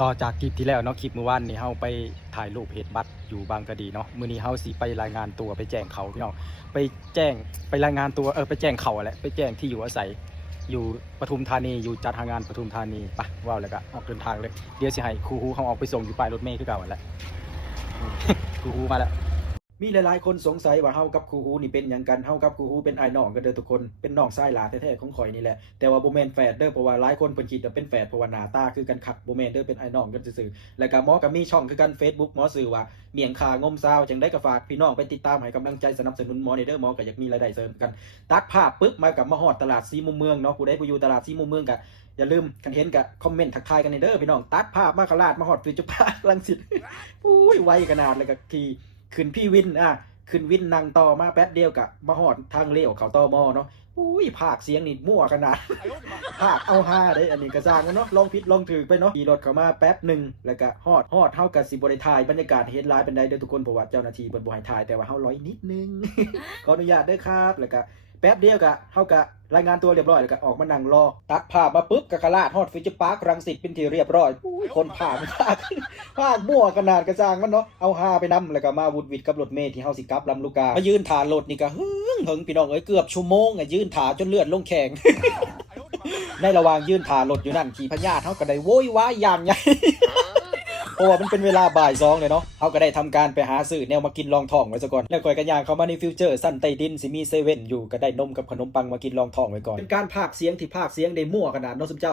ต่อจากคลิปที่แล้วเนาะคลิปเมื่อวานนี้เฮาไปถ่ายรูปเฮ็ดบัตรอยู่บางกะดีเนาะมื้อนี้เฮาสิไปรายงานตัวไปแจ้งเขาพี่น้องไปแจ้งไปรายงานตัวไปแจ้งเขาแหละไปแจ้งที่อยู่อาศัยอยู่ปทุมธานีอยู่จัดหางานปทุมธานีไปว้าวแล้วก็ออกเดินทางเลยเดี๋ยวสิให้ครูฮูเฮาออกไปส่งอยู่ป้ายรถเมล์คือเก่าแหละ ครูฮูมาแล้วมีหลายๆคนสงสัยว่าเฮากับครูฮูนี่เป็นหยังกันเฮากับครูฮูเป็นอ้ายน้องกันเด้อทุกคนเป็นน้องชายหลาแท้ๆของข่อยนี่แหละแต่ว่าบ่แม่นแฝดเด้อเพราะว่าหลายคนเพิ่นคิดว่าเป็นแฝดเพราะว่าหน้าตาคือกันคักบ่แม่นเด้อเป็นอ้ายน้องกันซื่อๆแล้วก็หมอก็มีช่องคือกัน Facebook หมอชื่อว่าเมียงคางมซาวจังได๋ก็ฝากพี่น้องไปติดตามให้กำลังใจสนับสนุนหมอนี่เด้อหมอก็อยากมีรายได้เสริมกันตัดภาพปึ๊บมากับมาฮอดตลาดสีมุมเมืองเนาะผู้ใดผู้อยู่ตลาดสีมุมเมืองก็อย่าลืมกันเห็นก็คอมเมนต์ทักทายกันเด้อพี่น้องตัดภาพมาขลาดมาฮอดฟิวเจอร์พาร์ครังสิตอุ้ยไวขนาดเลยก็ขี่ขึ้นพี่วินขึ้นวินนั่งต่อมาแป๊บเดียวกะมาหอดทางเลี้ยวเขาต่อมอเนาะอุ้ยภาคเสียงนี่มั่วขนาด ภาคเอาฮาได้อันนี้ก็สร้างกันเนาะลองผิดลองถูกไปเนาะขี่รถเข้ามาแป๊บหนึ่งแล้วก็ฮอดเฮากับสิบริถ่ายบรรยากาศเฮ็ดไลฟ์เป็นไดเด้อทุกคนเพราะว่าเจ้าหน้าที่เพิ่นบ่ให้ถ่ายแต่ว่าเฮาร้อยนิดนึง ขออนุญาตเด้อครับแล้วก็แป๊บเดียวกะเฮากะรายงานตัวเรียบร้อยแล้วก็ออกมานั่งรอตัดภาพมาปุ๊บกะกะลาดฮอดฟิวเจอร์พาร์ครังสิตเป็นที่เรียบร้อยอุ้ยคนผ่านภาคมั่วขนาดกระจางมันเนาะเอาฮาไปนำแล้วก็มาวุดวิดกับรถเมล์ที่เฮาสิกลับลำลูกกามายืนถ่ารถนี่ก็หึงพี่น้องเอ้ยเกือบชั่วโมงยืนถ่าจนเลือดลงแข้ง ในระหว่างยืนถ่ารถอยู่นั่นขี่พญาติเฮาก็ได้โวยวายอย่างใหญ่ เพราะว่ามันเป็นเวลาบ่าย2เลยเนาะเขาก็ได้ทำการไปหาซื้อแนวมากินรองท้องไว้ซะก่อนแล้วก่อยกันยางเข้ามาในฟิวเจอร์สั้นใต้ดินสิมีเซเว่นอยู่ก็ได้นมกับขนมปังมากินรองท้องไว้ก่อนเป็นการพากย์เสียงที่พากย์เสียงได้มั่วขนาดเนาะสมเจ้า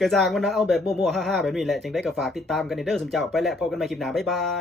กระจางมันนะเอาแบบมั่วๆฮ่าๆแบบนี้แหละจึงได้ก็ฝากติดตามกันในเด้อสมเจ้าไปแล้วพบกันใหม่คลิปหน้าบ๊ายบาย